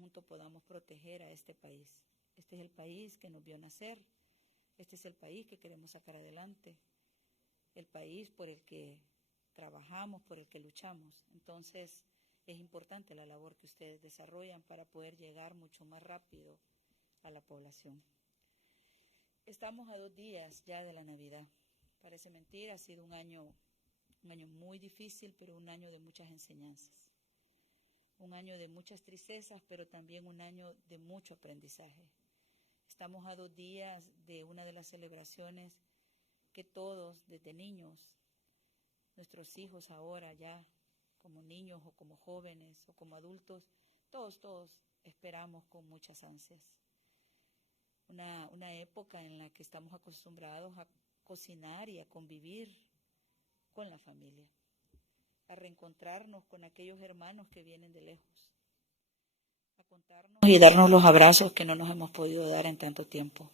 conjunto podamos proteger a este país. Este es el país que nos vio nacer, este es el país que queremos sacar adelante, el país por el que trabajamos, por el que luchamos. Entonces, es importante la labor que ustedes desarrollan para poder llegar mucho más rápido a la población. Estamos a 2 días ya de la Navidad. Parece mentira, ha sido un año muy difícil, pero un año de muchas enseñanzas. Un año de muchas tristezas, pero también un año de mucho aprendizaje. Estamos a 2 días de una de las celebraciones que todos, desde niños, nuestros hijos ahora ya, como niños o como jóvenes o como adultos, todos esperamos con muchas ansias. Una época en la que estamos acostumbrados a cocinar y a convivir con la familia, a reencontrarnos con aquellos hermanos que vienen de lejos, a contarnos y darnos los abrazos que no nos hemos podido dar en tanto tiempo.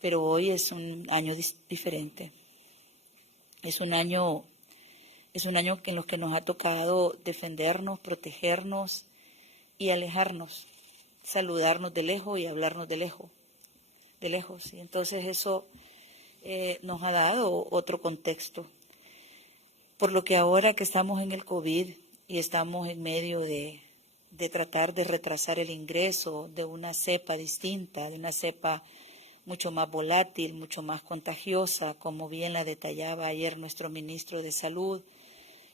Pero hoy es un año diferente. Es un año en los que nos ha tocado defendernos, protegernos y alejarnos, saludarnos de lejos y hablarnos de lejos. Y entonces eso nos ha dado otro contexto. Por lo que ahora que estamos en el COVID y estamos en medio de tratar de retrasar el ingreso de una cepa distinta, de una cepa mucho más volátil, mucho más contagiosa, como bien la detallaba ayer nuestro ministro de Salud,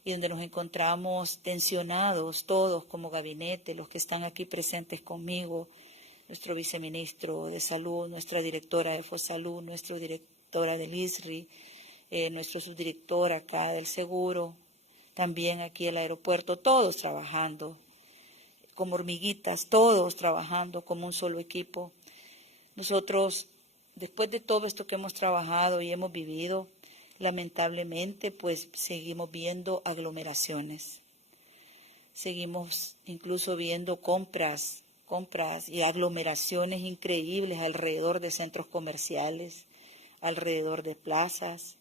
y donde nos encontramos tensionados todos como gabinete, los que están aquí presentes conmigo, nuestro viceministro de Salud, nuestra directora de Fosalud, nuestra directora del ISRI, nuestro subdirector acá del Seguro, también aquí el aeropuerto, todos trabajando como hormiguitas, todos trabajando como un solo equipo. Nosotros, después de todo esto que hemos trabajado y hemos vivido, lamentablemente, pues seguimos viendo aglomeraciones. Seguimos incluso viendo compras y aglomeraciones increíbles alrededor de centros comerciales, alrededor de plazas,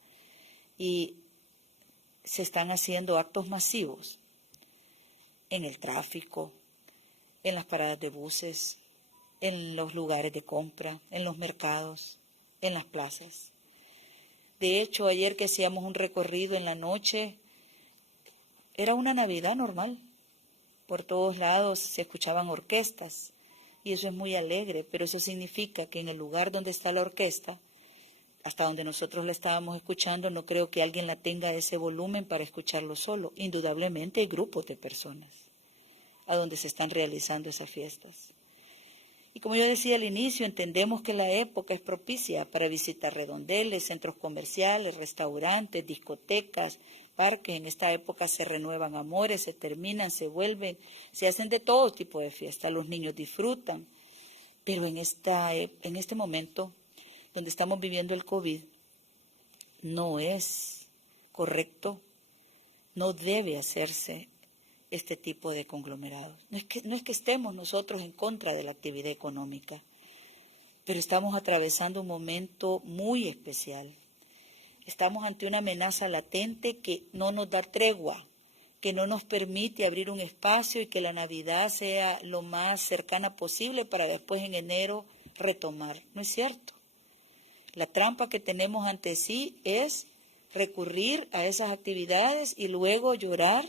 y se están haciendo actos masivos en el tráfico, en las paradas de buses, en los lugares de compra, en los mercados, en las plazas. De hecho, ayer que hacíamos un recorrido en la noche, era una Navidad normal. Por todos lados se escuchaban orquestas y eso es muy alegre, pero eso significa que en el lugar donde está la orquesta, hasta donde nosotros la estábamos escuchando, no creo que alguien la tenga a ese volumen para escucharlo solo. Indudablemente hay grupos de personas a donde se están realizando esas fiestas. Y como yo decía al inicio, entendemos que la época es propicia para visitar redondeles, centros comerciales, restaurantes, discotecas, parques. En esta época se renuevan amores, se terminan, se vuelven, se hacen de todo tipo de fiestas. Los niños disfrutan. Pero en este momento, donde estamos viviendo el COVID, no es correcto, no debe hacerse este tipo de conglomerados. No es que estemos nosotros en contra de la actividad económica, pero estamos atravesando un momento muy especial. Estamos ante una amenaza latente que no nos da tregua, que no nos permite abrir un espacio y que la Navidad sea lo más cercana posible para después en enero retomar. No es cierto. La trampa que tenemos ante sí es recurrir a esas actividades y luego llorar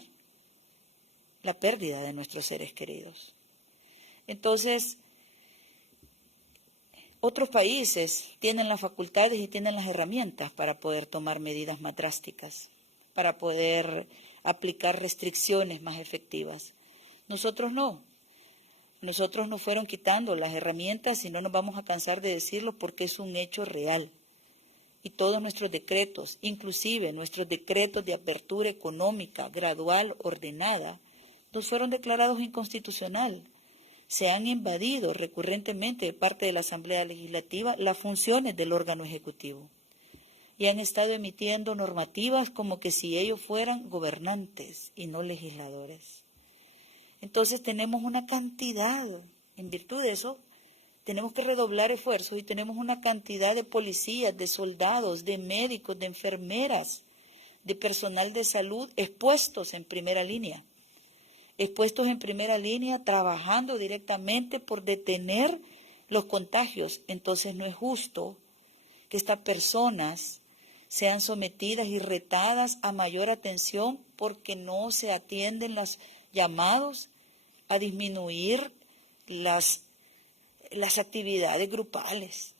la pérdida de nuestros seres queridos. Entonces, otros países tienen las facultades y tienen las herramientas para poder tomar medidas más drásticas, para poder aplicar restricciones más efectivas. Nosotros no. Nosotros nos fueron quitando las herramientas y no nos vamos a cansar de decirlo porque es un hecho real. Y todos nuestros decretos, inclusive nuestros decretos de apertura económica, gradual, ordenada, nos fueron declarados inconstitucional. Se han invadido recurrentemente de parte de la Asamblea Legislativa las funciones del órgano ejecutivo y han estado emitiendo normativas como que si ellos fueran gobernantes y no legisladores. Entonces tenemos una cantidad, en virtud de eso, tenemos que redoblar esfuerzos y tenemos una cantidad de policías, de soldados, de médicos, de enfermeras, de personal de salud expuestos en primera línea. expuestos en primera línea, trabajando directamente por detener los contagios. Entonces no es justo que estas personas sean sometidas y retadas a mayor atención porque no se atienden los llamados a disminuir las actividades grupales.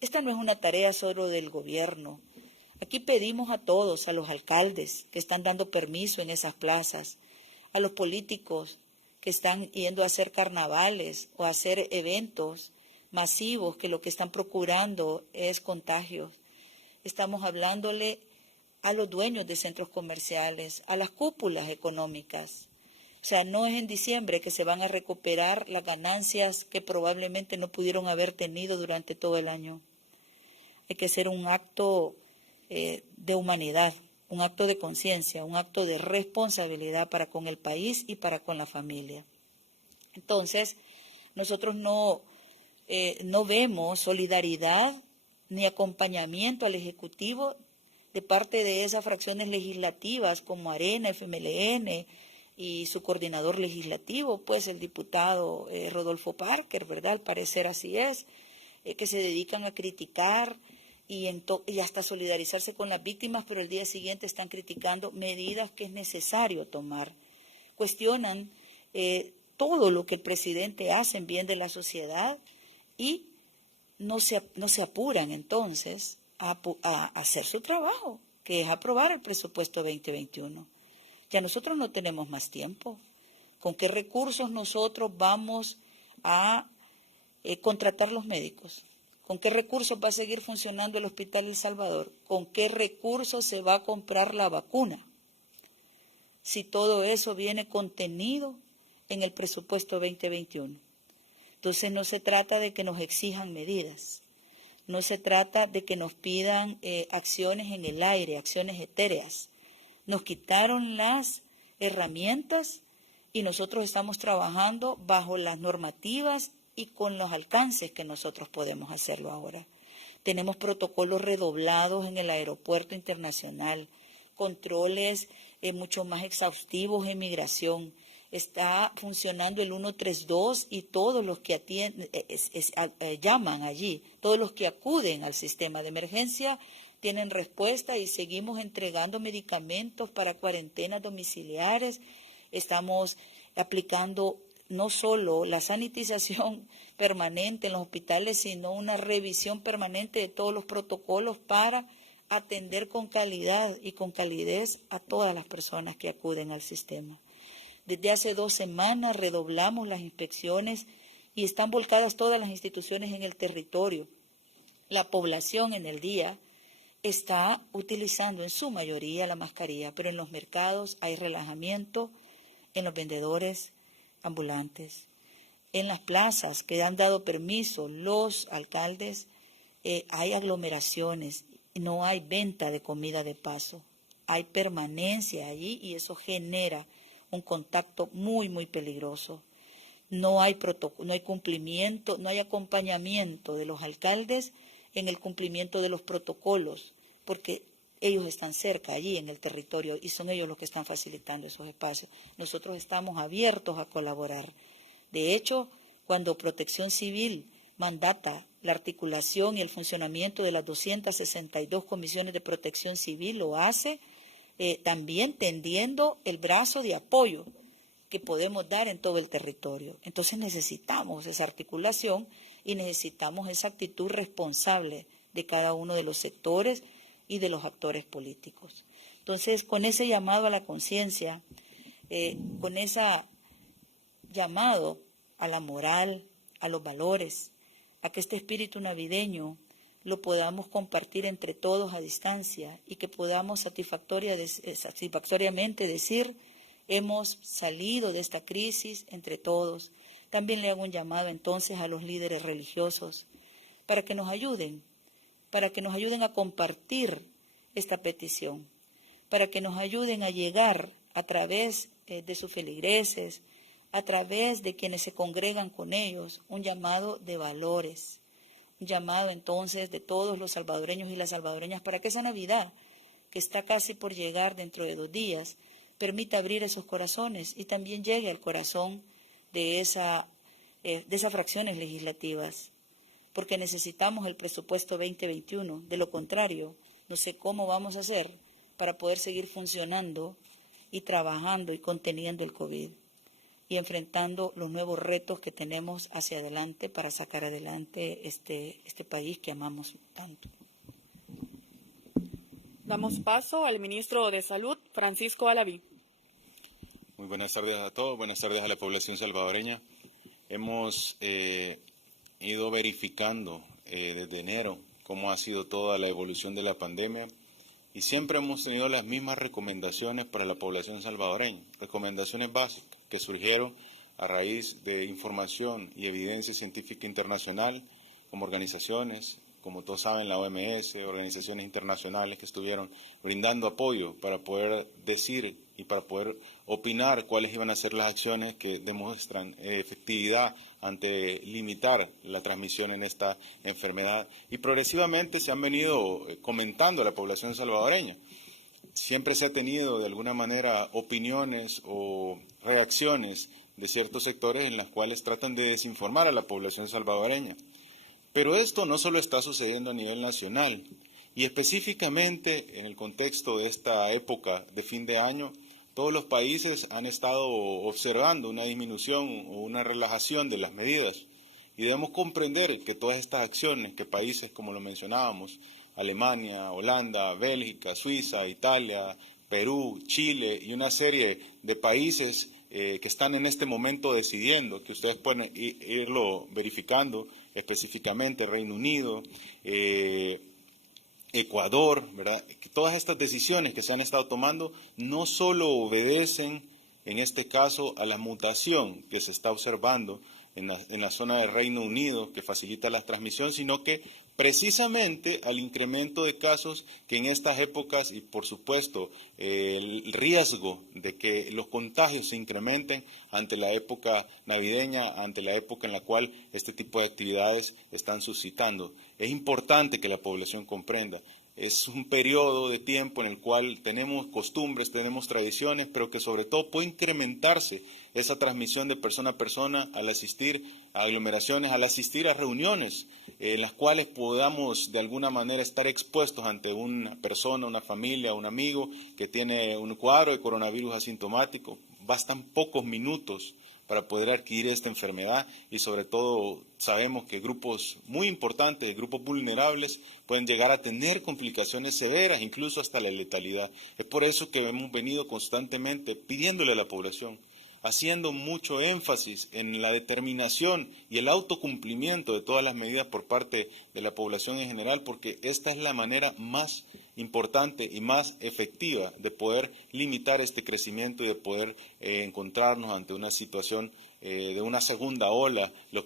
Esta no es una tarea solo del gobierno. Aquí pedimos a todos, a los alcaldes que están dando permiso en esas plazas, a los políticos que están yendo a hacer carnavales o a hacer eventos masivos que lo que están procurando es contagios. Estamos hablándole a los dueños de centros comerciales, a las cúpulas económicas. O sea, no es en diciembre que se van a recuperar las ganancias que probablemente no pudieron haber tenido durante todo el año. Hay que hacer un acto de humanidad, un acto de conciencia, un acto de responsabilidad para con el país y para con la familia. Entonces, nosotros no vemos solidaridad ni acompañamiento al Ejecutivo de parte de esas fracciones legislativas como Arena, FMLN y su coordinador legislativo, pues el diputado Rodolfo Parker, ¿verdad? Al parecer así es, que se dedican a criticar y hasta solidarizarse con las víctimas, pero el día siguiente están criticando medidas que es necesario tomar. Cuestionan todo lo que el presidente hace en bien de la sociedad y no se apuran entonces a hacer su trabajo, que es aprobar el presupuesto 2021. Ya nosotros no tenemos más tiempo. ¿Con qué recursos nosotros vamos a contratar los médicos? ¿Con qué recursos va a seguir funcionando el Hospital El Salvador? ¿Con qué recursos se va a comprar la vacuna? Si todo eso viene contenido en el presupuesto 2021. Entonces no se trata de que nos exijan medidas, no se trata de que nos pidan acciones en el aire, acciones etéreas. Nos quitaron las herramientas y nosotros estamos trabajando bajo las normativas y con los alcances que nosotros podemos hacerlo ahora. Tenemos protocolos redoblados en el aeropuerto internacional, controles mucho más exhaustivos en migración. Está funcionando el 132 y todos los que llaman allí, todos los que acuden al sistema de emergencia tienen respuesta y seguimos entregando medicamentos para cuarentenas domiciliares. Estamos aplicando no solo la sanitización permanente en los hospitales, sino una revisión permanente de todos los protocolos para atender con calidad y con calidez a todas las personas que acuden al sistema. Desde hace 2 semanas redoblamos las inspecciones y están volcadas todas las instituciones en el territorio. La población en el día está utilizando en su mayoría la mascarilla, pero en los mercados hay relajamiento, en los vendedores ambulantes, en las plazas que han dado permiso los alcaldes, hay aglomeraciones, no hay venta de comida de paso, hay permanencia allí y eso genera un contacto muy, muy peligroso. No hay cumplimiento, no hay acompañamiento de los alcaldes en el cumplimiento de los protocolos, porque ellos están cerca allí en el territorio y son ellos los que están facilitando esos espacios. Nosotros estamos abiertos a colaborar. De hecho, cuando Protección Civil mandata la articulación y el funcionamiento de las 262 comisiones de protección civil, lo hace también tendiendo el brazo de apoyo que podemos dar en todo el territorio. Entonces necesitamos esa articulación y necesitamos esa actitud responsable de cada uno de los sectores y de los actores políticos. Entonces, con ese llamado a la conciencia, con ese llamado a la moral, a los valores, a que este espíritu navideño lo podamos compartir entre todos a distancia y que podamos satisfactoriamente decir, hemos salido de esta crisis entre todos. También le hago un llamado entonces a los líderes religiosos para que nos ayuden a compartir esta petición, para que nos ayuden a llegar a través de sus feligreses, a través de quienes se congregan con ellos, un llamado de valores, un llamado entonces de todos los salvadoreños y las salvadoreñas para que esa Navidad, que está casi por llegar dentro de 2 días, permita abrir esos corazones y también llegue al corazón de esas fracciones legislativas, porque necesitamos el presupuesto 2021. De lo contrario, no sé cómo vamos a hacer para poder seguir funcionando y trabajando y conteniendo el COVID y enfrentando los nuevos retos que tenemos hacia adelante para sacar adelante este país que amamos tanto. Damos paso al ministro de Salud, Francisco Alaví. Muy buenas tardes a todos, buenas tardes a la población salvadoreña. Hemos ido verificando desde enero cómo ha sido toda la evolución de la pandemia y siempre hemos tenido las mismas recomendaciones para la población salvadoreña, recomendaciones básicas que surgieron a raíz de información y evidencia científica internacional, como organizaciones, como todos saben, la OMS, organizaciones internacionales que estuvieron brindando apoyo para poder decir y para poder opinar cuáles iban a ser las acciones que demuestran efectividad ante limitar la transmisión en esta enfermedad. Y progresivamente se han venido comentando a la población salvadoreña. Siempre se ha tenido de alguna manera opiniones o reacciones de ciertos sectores en las cuales tratan de desinformar a la población salvadoreña. Pero esto no solo está sucediendo a nivel nacional, y específicamente en el contexto de esta época de fin de año, todos los países han estado observando una disminución o una relajación de las medidas. Y debemos comprender que todas estas acciones que países, como lo mencionábamos, Alemania, Holanda, Bélgica, Suiza, Italia, Perú, Chile y una serie de países que están en este momento decidiendo, que ustedes pueden irlo verificando específicamente, Reino Unido, Ecuador, ¿verdad? Que todas estas decisiones que se han estado tomando no solo obedecen, en este caso, a la mutación que se está observando en la zona del Reino Unido, que facilita la transmisión, sino que precisamente al incremento de casos que en estas épocas y por supuesto el riesgo de que los contagios se incrementen ante la época navideña, ante la época en la cual este tipo de actividades están suscitando. Es importante que la población comprenda. Es un periodo de tiempo en el cual tenemos costumbres, tenemos tradiciones, pero que sobre todo puede incrementarse esa transmisión de persona a persona al asistir a aglomeraciones, al asistir a reuniones en las cuales podamos de alguna manera estar expuestos ante una persona, una familia, un amigo que tiene un cuadro de coronavirus asintomático. Bastan pocos minutos para poder adquirir esta enfermedad y sobre todo sabemos que grupos muy importantes, grupos vulnerables, pueden llegar a tener complicaciones severas, incluso hasta la letalidad. Es por eso que hemos venido constantemente pidiéndole a la población, haciendo mucho énfasis en la determinación y el autocumplimiento de todas las medidas por parte de la población en general, porque esta es la manera más importante y más efectiva de poder limitar este crecimiento y de poder encontrarnos ante una situación de una segunda ola los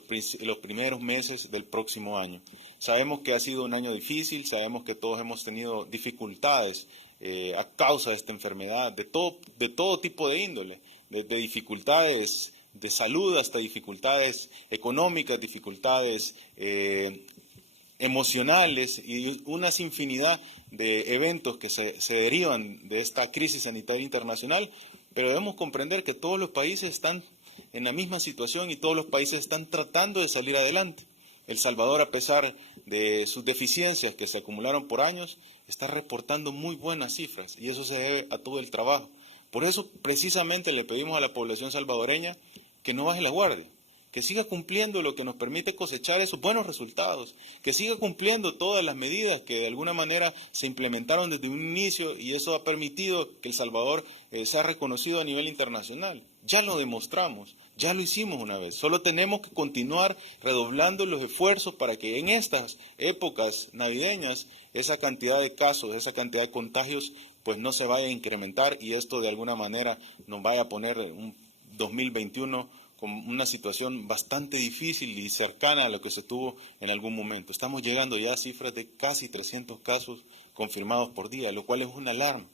primeros meses del próximo año. Sabemos que ha sido un año difícil, sabemos que todos hemos tenido dificultades a causa de esta enfermedad, de todo tipo de índole, desde dificultades de salud hasta dificultades económicas, dificultades emocionales y una infinidad de eventos que se derivan de esta crisis sanitaria internacional, pero debemos comprender que todos los países están en la misma situación y todos los países están tratando de salir adelante. El Salvador, a pesar de sus deficiencias que se acumularon por años, está reportando muy buenas cifras y eso se debe a todo el trabajo. Por eso, precisamente, le pedimos a la población salvadoreña que no baje la guardia, que siga cumpliendo lo que nos permite cosechar esos buenos resultados, que siga cumpliendo todas las medidas que de alguna manera se implementaron desde un inicio y eso ha permitido que El Salvador sea reconocido a nivel internacional. Ya lo demostramos, ya lo hicimos una vez, solo tenemos que continuar redoblando los esfuerzos para que en estas épocas navideñas esa cantidad de casos, esa cantidad de contagios pues no se vaya a incrementar y esto de alguna manera nos vaya a poner un 2021 con una situación bastante difícil y cercana a lo que se tuvo en algún momento. Estamos llegando ya a cifras de casi 300 casos confirmados por día, lo cual es una alarma.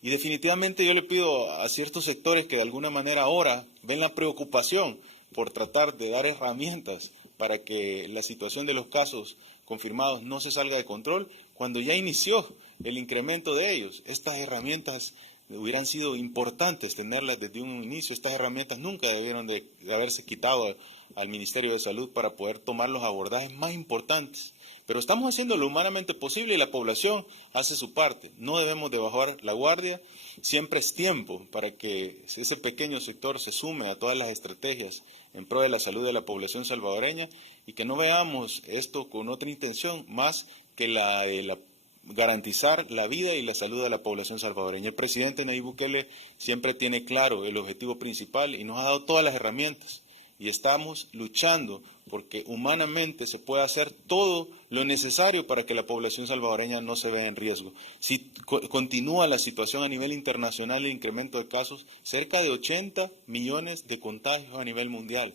Y definitivamente yo le pido a ciertos sectores que de alguna manera ahora ven la preocupación por tratar de dar herramientas para que la situación de los casos confirmados no se salga de control, cuando ya inició el incremento de ellos. Estas herramientas hubieran sido importantes tenerlas desde un inicio. Estas herramientas nunca debieron de haberse quitado al Ministerio de Salud para poder tomar los abordajes más importantes. Pero estamos haciendo lo humanamente posible y la población hace su parte. No debemos de bajar la guardia. Siempre es tiempo para que ese pequeño sector se sume a todas las estrategias en pro de la salud de la población salvadoreña y que no veamos esto con otra intención más que la de garantizar la vida y la salud de la población salvadoreña. El presidente Nayib Bukele siempre tiene claro el objetivo principal y nos ha dado todas las herramientas. Y estamos luchando porque humanamente se pueda hacer todo lo necesario para que la población salvadoreña no se vea en riesgo. Si continúa la situación a nivel internacional, el incremento de casos, cerca de 80 millones de contagios a nivel mundial,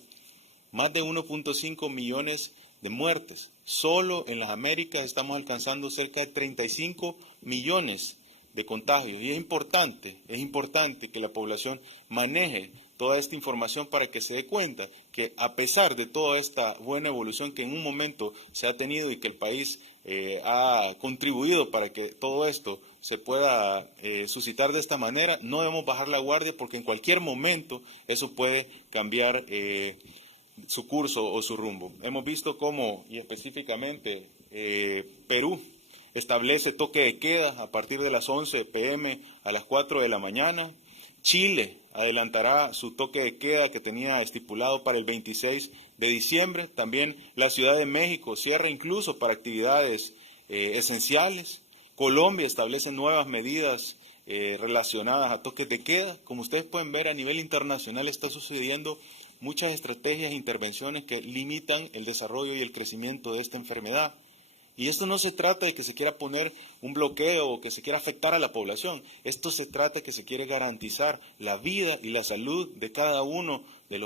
más de 1.5 millones de muertes. Solo en las Américas estamos alcanzando cerca de 35 millones de contagios. Y es importante que la población maneje toda esta información para que se dé cuenta que a pesar de toda esta buena evolución que en un momento se ha tenido y que el país ha contribuido para que todo esto se pueda suscitar de esta manera, no debemos bajar la guardia porque en cualquier momento eso puede cambiar su curso o su rumbo. Hemos visto cómo, y específicamente Perú, establece toque de queda a partir de las 11 p.m. a las 4 de la mañana. Chile adelantará su toque de queda que tenía estipulado para el 26 de diciembre. También la Ciudad de México cierra incluso para actividades esenciales. Colombia establece nuevas medidas relacionadas a toques de queda. Como ustedes pueden ver, a nivel internacional está sucediendo muchas estrategias e intervenciones que limitan el desarrollo y el crecimiento de esta enfermedad. Y esto no se trata de que se quiera poner un bloqueo o que se quiera afectar a la población. Esto se trata de que se quiere garantizar la vida y la salud de cada uno de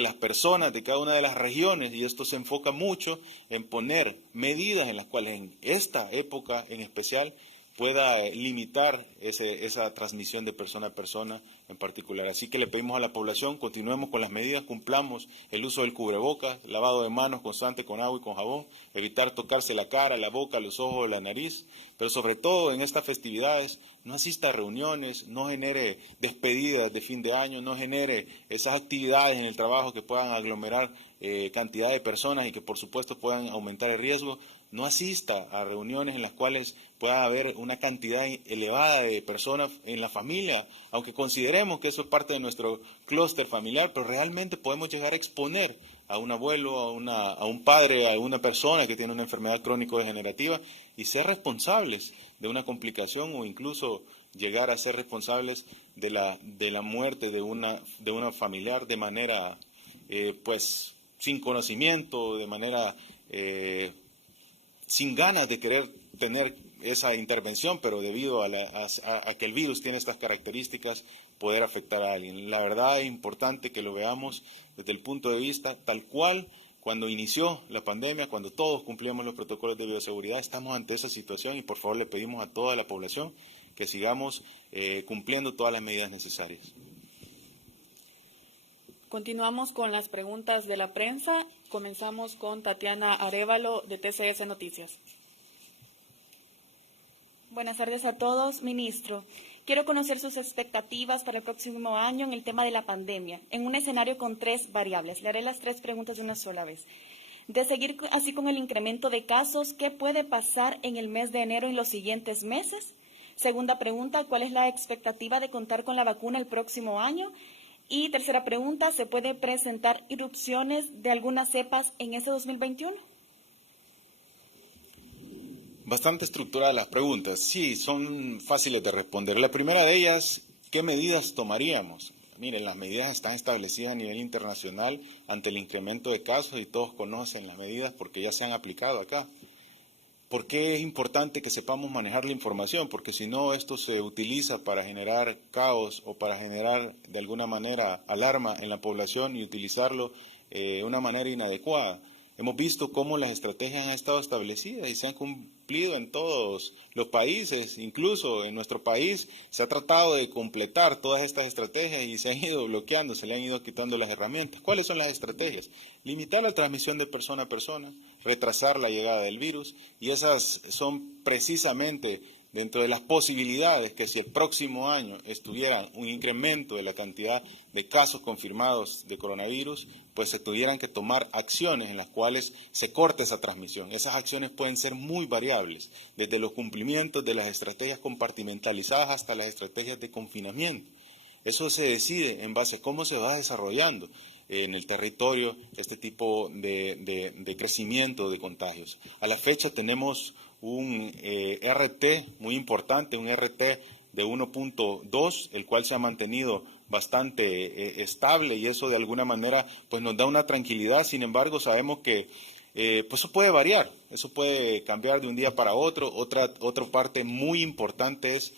las personas, de cada una de las regiones. Y esto se enfoca mucho en poner medidas en las cuales en esta época en especial pueda limitar esa transmisión de persona a persona en particular. Así que le pedimos a la población, continuemos con las medidas, cumplamos el uso del cubrebocas, lavado de manos constante con agua y con jabón, evitar tocarse la cara, la boca, los ojos, la nariz, pero sobre todo en estas festividades no asista a reuniones, no genere despedidas de fin de año, no genere esas actividades en el trabajo que puedan aglomerar cantidad de personas y que por supuesto puedan aumentar el riesgo. No asista a reuniones en las cuales pueda haber una cantidad elevada de personas en la familia, aunque consideremos que eso es parte de nuestro clúster familiar, pero realmente podemos llegar a exponer a un abuelo, a un padre, a una persona que tiene una enfermedad crónico-degenerativa y ser responsables de una complicación o incluso llegar a ser responsables de la muerte de una familiar de manera, pues, sin conocimiento, de manera sin ganas de querer tener esa intervención, pero debido a que el virus tiene estas características, poder afectar a alguien. La verdad es importante que lo veamos desde el punto de vista tal cual cuando inició la pandemia, cuando todos cumplíamos los protocolos de bioseguridad, estamos ante esa situación y por favor le pedimos a toda la población que sigamos cumpliendo todas las medidas necesarias. Continuamos con las preguntas de la prensa. Comenzamos con Tatiana Arévalo de TCS Noticias. Buenas tardes a todos. Ministro, quiero conocer sus expectativas para el próximo año en el tema de la pandemia, en un escenario con 3 variables. Le haré las 3 preguntas de una sola vez. De seguir así con el incremento de casos, ¿qué puede pasar en el mes de enero y en los siguientes meses? Segunda pregunta, ¿cuál es la expectativa de contar con la vacuna el próximo año? Y tercera pregunta, ¿se puede presentar irrupciones de algunas cepas en este 2021? Bastante estructuradas las preguntas. Sí, son fáciles de responder. La primera de ellas, ¿qué medidas tomaríamos? Miren, las medidas están establecidas a nivel internacional ante el incremento de casos y todos conocen las medidas porque ya se han aplicado acá. ¿Por qué es importante que sepamos manejar la información? Porque si no, esto se utiliza para generar caos o para generar de alguna manera alarma en la población y utilizarlo de una manera inadecuada. Hemos visto cómo las estrategias han estado establecidas y se han cumplido en todos los países, incluso en nuestro país se ha tratado de completar todas estas estrategias y se han ido bloqueando, se le han ido quitando las herramientas. ¿Cuáles son las estrategias? Limitar la transmisión de persona a persona, retrasar la llegada del virus y esas son precisamente dentro de las posibilidades que si el próximo año estuviera un incremento de la cantidad de casos confirmados de coronavirus, pues se tuvieran que tomar acciones en las cuales se corte esa transmisión. Esas acciones pueden ser muy variables, desde los cumplimientos de las estrategias compartimentalizadas hasta las estrategias de confinamiento. Eso se decide en base a cómo se va desarrollando en el territorio este tipo de crecimiento de contagios. A la fecha tenemos un RT muy importante, un RT de 1.2, el cual se ha mantenido bastante estable y eso de alguna manera pues nos da una tranquilidad. Sin embargo, sabemos que pues eso puede variar, eso puede cambiar de un día para otro. Otra parte muy importante es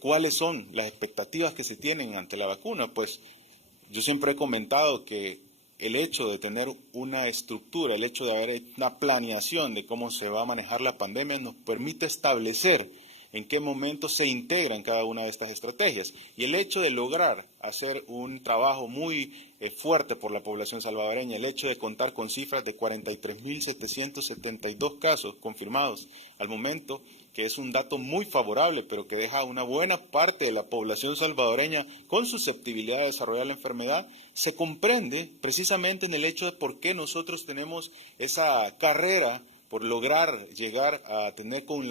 cuáles son las expectativas que se tienen ante la vacuna. Pues yo siempre he comentado que el hecho de tener una estructura, el hecho de haber una planeación de cómo se va a manejar la pandemia nos permite establecer en qué momento se integran cada una de estas estrategias. Y el hecho de lograr hacer un trabajo muy fuerte por la población salvadoreña, el hecho de contar con cifras de 43.772 casos confirmados al momento, que es un dato muy favorable, pero que deja a una buena parte de la población salvadoreña con susceptibilidad de desarrollar la enfermedad, se comprende precisamente en el hecho de por qué nosotros tenemos esa carrera por lograr llegar a tener con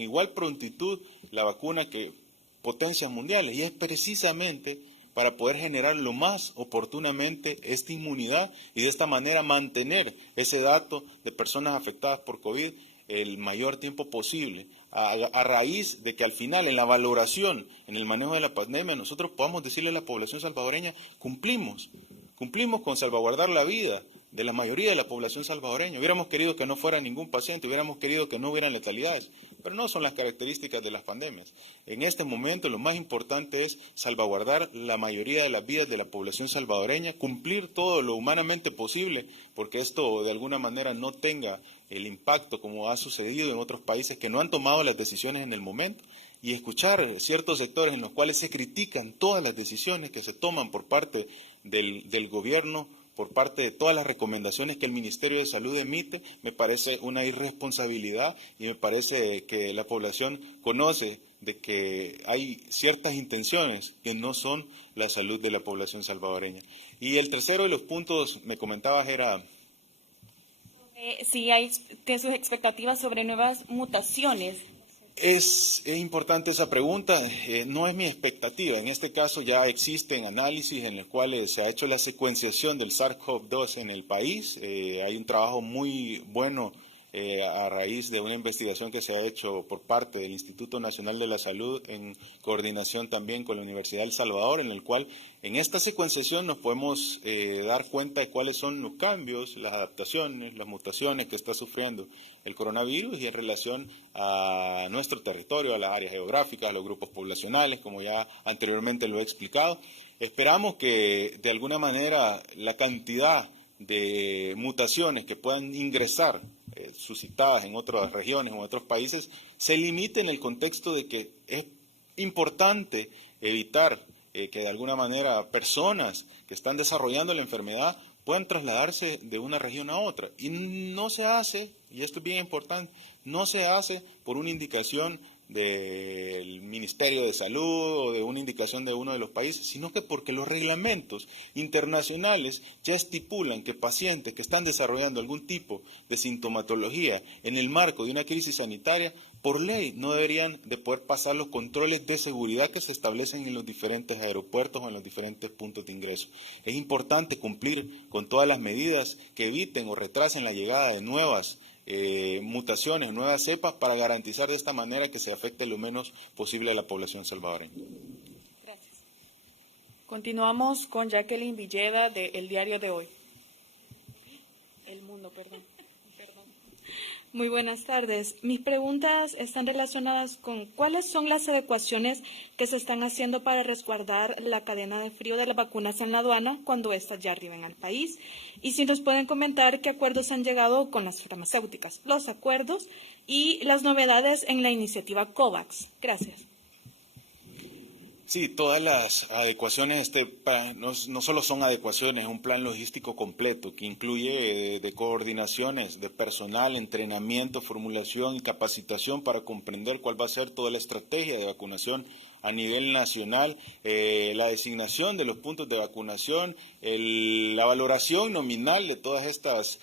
igual prontitud la vacuna que potencias mundiales. Y es precisamente para poder generar lo más oportunamente esta inmunidad y de esta manera mantener ese dato de personas afectadas por COVID el mayor tiempo posible, a raíz de que al final en la valoración, en el manejo de la pandemia, nosotros podamos decirle a la población salvadoreña, cumplimos con salvaguardar la vida de la mayoría de la población salvadoreña. Hubiéramos querido que no fuera ningún paciente, hubiéramos querido que no hubieran letalidades, pero no son las características de las pandemias. En este momento lo más importante es salvaguardar la mayoría de las vidas de la población salvadoreña, cumplir todo lo humanamente posible, porque esto de alguna manera no tenga el impacto como ha sucedido en otros países que no han tomado las decisiones en el momento, y escuchar ciertos sectores en los cuales se critican todas las decisiones que se toman por parte del gobierno, por parte de todas las recomendaciones que el Ministerio de Salud emite, me parece una irresponsabilidad y me parece que la población conoce de que hay ciertas intenciones que no son la salud de la población salvadoreña. Y el tercero de los puntos, me comentabas, era... Sí, hay sus expectativas sobre nuevas mutaciones. Es importante esa pregunta, no es mi expectativa. En este caso ya existen análisis en los cuales se ha hecho la secuenciación del SARS-CoV-2 en el país. Hay un trabajo muy bueno a raíz de una investigación que se ha hecho por parte del Instituto Nacional de la Salud en coordinación también con la Universidad del Salvador, en el cual en esta secuenciación nos podemos dar cuenta de cuáles son los cambios, las adaptaciones, las mutaciones que está sufriendo el coronavirus y en relación a nuestro territorio, a las áreas geográficas, a los grupos poblacionales, como ya anteriormente lo he explicado. Esperamos que de alguna manera la cantidad de mutaciones que puedan ingresar suscitadas en otras regiones o en otros países se limite en el contexto de que es importante evitar que de alguna manera personas que están desarrollando la enfermedad puedan trasladarse de una región a otra. Y no se hace, y esto es bien importante, no se hace por una indicación del Ministerio de Salud o de una indicación de uno de los países, sino que porque los reglamentos internacionales ya estipulan que pacientes que están desarrollando algún tipo de sintomatología en el marco de una crisis sanitaria, por ley no deberían de poder pasar los controles de seguridad que se establecen en los diferentes aeropuertos o en los diferentes puntos de ingreso. Es importante cumplir con todas las medidas que eviten o retrasen la llegada de nuevas mutaciones, nuevas cepas, para garantizar de esta manera que se afecte lo menos posible a la población salvadoreña. Gracias. Continuamos con Jacqueline Villeda de El Diario de Hoy. El Mundo, perdón. Muy buenas tardes. Mis preguntas están relacionadas con cuáles son las adecuaciones que se están haciendo para resguardar la cadena de frío de las vacunas en la aduana cuando éstas ya arriben al país. Y si nos pueden comentar qué acuerdos han llegado con las farmacéuticas, los acuerdos y las novedades en la iniciativa COVAX. Gracias. Sí, todas las adecuaciones, no solo son adecuaciones, es un plan logístico completo que incluye de coordinaciones de personal, entrenamiento, formulación y capacitación para comprender cuál va a ser toda la estrategia de vacunación a nivel nacional, la designación de los puntos de vacunación, la valoración nominal de todas estas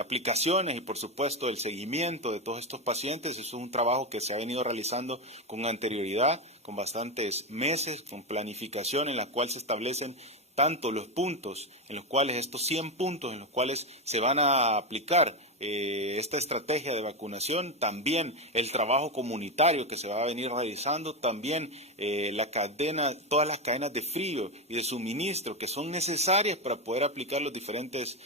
aplicaciones y por supuesto el seguimiento de todos estos pacientes. Eso es un trabajo que se ha venido realizando con anterioridad, con bastantes meses, con planificación en la cual se establecen tanto los puntos en los cuales estos 100 puntos en los cuales se van a aplicar esta estrategia de vacunación, también el trabajo comunitario que se va a venir realizando, también todas las cadenas de frío y de suministro que son necesarias para poder aplicar las diferentes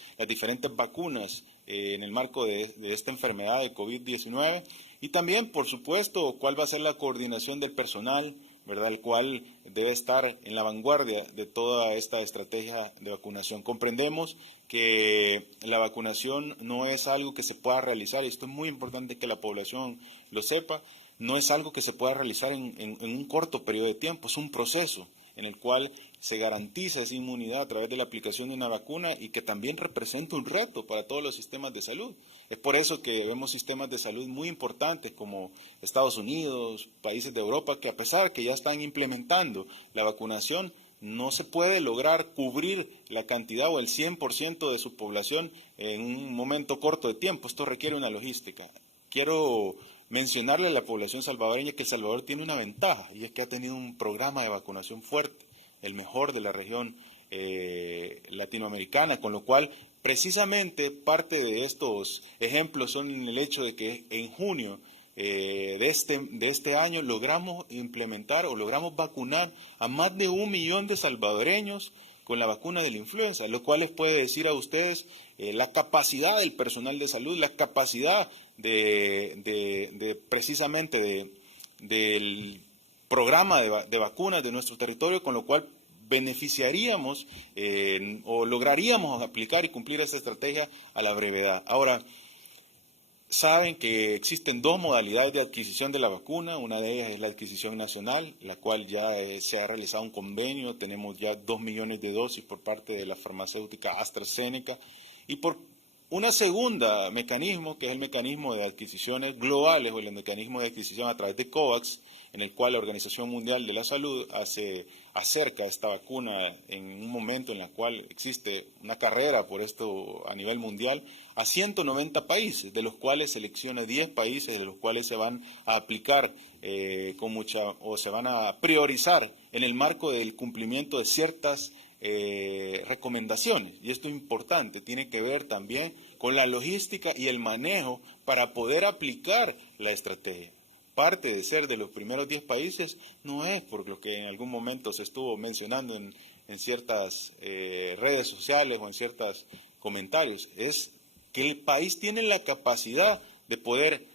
vacunas en el marco de esta enfermedad de COVID-19 y también, por supuesto, cuál va a ser la coordinación del personal, ¿verdad?, el cual debe estar en la vanguardia de toda esta estrategia de vacunación. Comprendemos que la vacunación no es algo que se pueda realizar, y esto es muy importante que la población lo sepa, no es algo que se pueda realizar en un corto periodo de tiempo, es un proceso en el cual se garantiza esa inmunidad a través de la aplicación de una vacuna y que también representa un reto para todos los sistemas de salud. Es por eso que vemos sistemas de salud muy importantes como Estados Unidos, países de Europa, que a pesar que ya están implementando la vacunación, no se puede lograr cubrir la cantidad o el 100% de su población en un momento corto de tiempo. Esto requiere una logística. Quiero mencionarle a la población salvadoreña que El Salvador tiene una ventaja, y es que ha tenido un programa de vacunación fuerte, el mejor de la región latinoamericana, con lo cual precisamente parte de estos ejemplos son el hecho de que en junio de este año logramos implementar o logramos vacunar a más de 1 millón de salvadoreños con la vacuna de la influenza, lo cual les puede decir a ustedes la capacidad del personal de salud, la capacidad precisamente del programa de vacunas de nuestro territorio, con lo cual beneficiaríamos o lograríamos aplicar y cumplir esta estrategia a la brevedad. Ahora, saben que existen 2 modalidades de adquisición de la vacuna, una de ellas es la adquisición nacional, la cual ya se ha realizado un convenio, tenemos ya 2 millones de dosis por parte de la farmacéutica AstraZeneca, y por una segunda mecanismo, que es el mecanismo de adquisiciones globales o el mecanismo de adquisición a través de COVAX, en el cual la Organización Mundial de la Salud acerca esta vacuna en un momento en el cual existe una carrera por esto a nivel mundial a 190 países, de los cuales selecciona 10 países, de los cuales se van a aplicar se van a priorizar en el marco del cumplimiento de ciertas recomendaciones. Y esto es importante, tiene que ver también con la logística y el manejo para poder aplicar la estrategia. Parte de ser de los primeros 10 países no es por lo que en algún momento se estuvo mencionando en ciertas redes sociales o en ciertos comentarios, es que el país tiene la capacidad de poder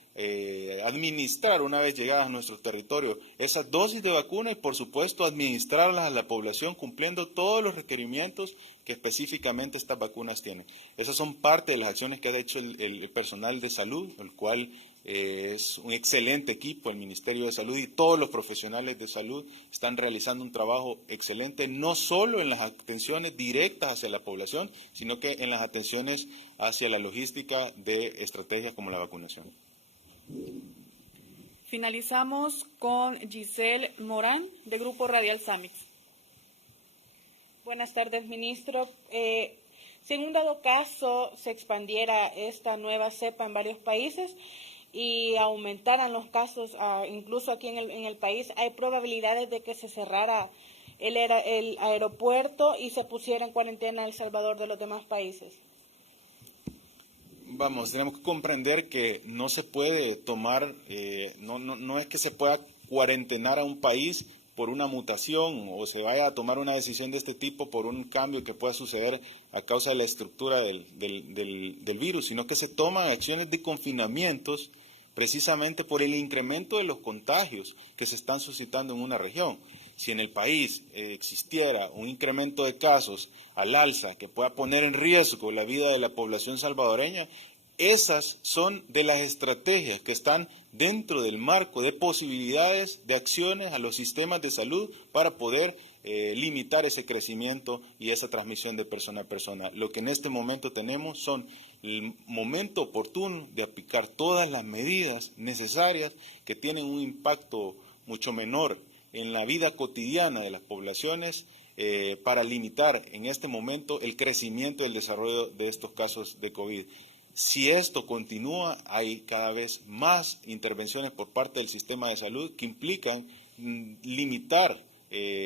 administrar una vez llegadas a nuestro territorio esas dosis de vacuna y por supuesto administrarlas a la población cumpliendo todos los requerimientos que específicamente estas vacunas tienen. Esas son parte de las acciones que ha hecho el personal de salud, el cual es un excelente equipo, el Ministerio de Salud y todos los profesionales de salud están realizando un trabajo excelente, no solo en las atenciones directas hacia la población, sino que en las atenciones hacia la logística de estrategias como la vacunación. Finalizamos con Giselle Morán, de Grupo Radial Samix. Buenas tardes, ministro. Si en un dado caso se expandiera esta nueva cepa en varios países y aumentaran los casos, incluso aquí en el país, ¿hay probabilidades de que se cerrara el aeropuerto y se pusiera en cuarentena El Salvador de los demás países? Vamos, tenemos que comprender que no se puede tomar, no es que se pueda cuarentenar a un país por una mutación o se vaya a tomar una decisión de este tipo por un cambio que pueda suceder a causa de la estructura del virus, sino que se toman acciones de confinamientos precisamente por el incremento de los contagios que se están suscitando en una región. Si en el país existiera un incremento de casos al alza que pueda poner en riesgo la vida de la población salvadoreña, Esas son de las estrategias que están dentro del marco de posibilidades de acciones a los sistemas de salud para poder limitar ese crecimiento y esa transmisión de persona a persona. Lo que en este momento tenemos son el momento oportuno de aplicar todas las medidas necesarias que tienen un impacto mucho menor en la vida cotidiana de las poblaciones para limitar en este momento el crecimiento y el desarrollo de estos casos de COVID. Si esto continúa, hay cada vez más intervenciones por parte del sistema de salud que implican limitar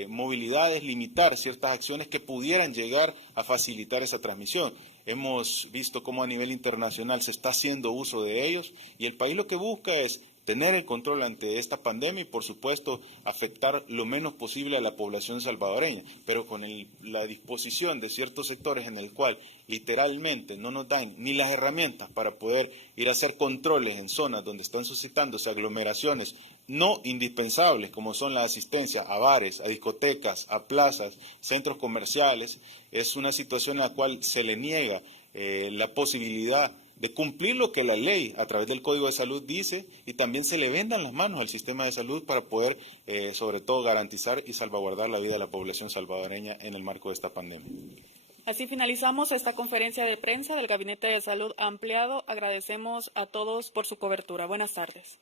movilidades, limitar ciertas acciones que pudieran llegar a facilitar esa transmisión. Hemos visto cómo a nivel internacional se está haciendo uso de ellos y el país lo que busca es tener el control ante esta pandemia y, por supuesto, afectar lo menos posible a la población salvadoreña, pero con la disposición de ciertos sectores en el cual literalmente no nos dan ni las herramientas para poder ir a hacer controles en zonas donde están suscitándose aglomeraciones no indispensables, como son la asistencia a bares, a discotecas, a plazas, centros comerciales. Es una situación en la cual se le niega la posibilidad de cumplir lo que la ley a través del Código de Salud dice y también se le vendan las manos al sistema de salud para poder, sobre todo, garantizar y salvaguardar la vida de la población salvadoreña en el marco de esta pandemia. Así finalizamos esta conferencia de prensa del Gabinete de Salud Ampliado. Agradecemos a todos por su cobertura. Buenas tardes.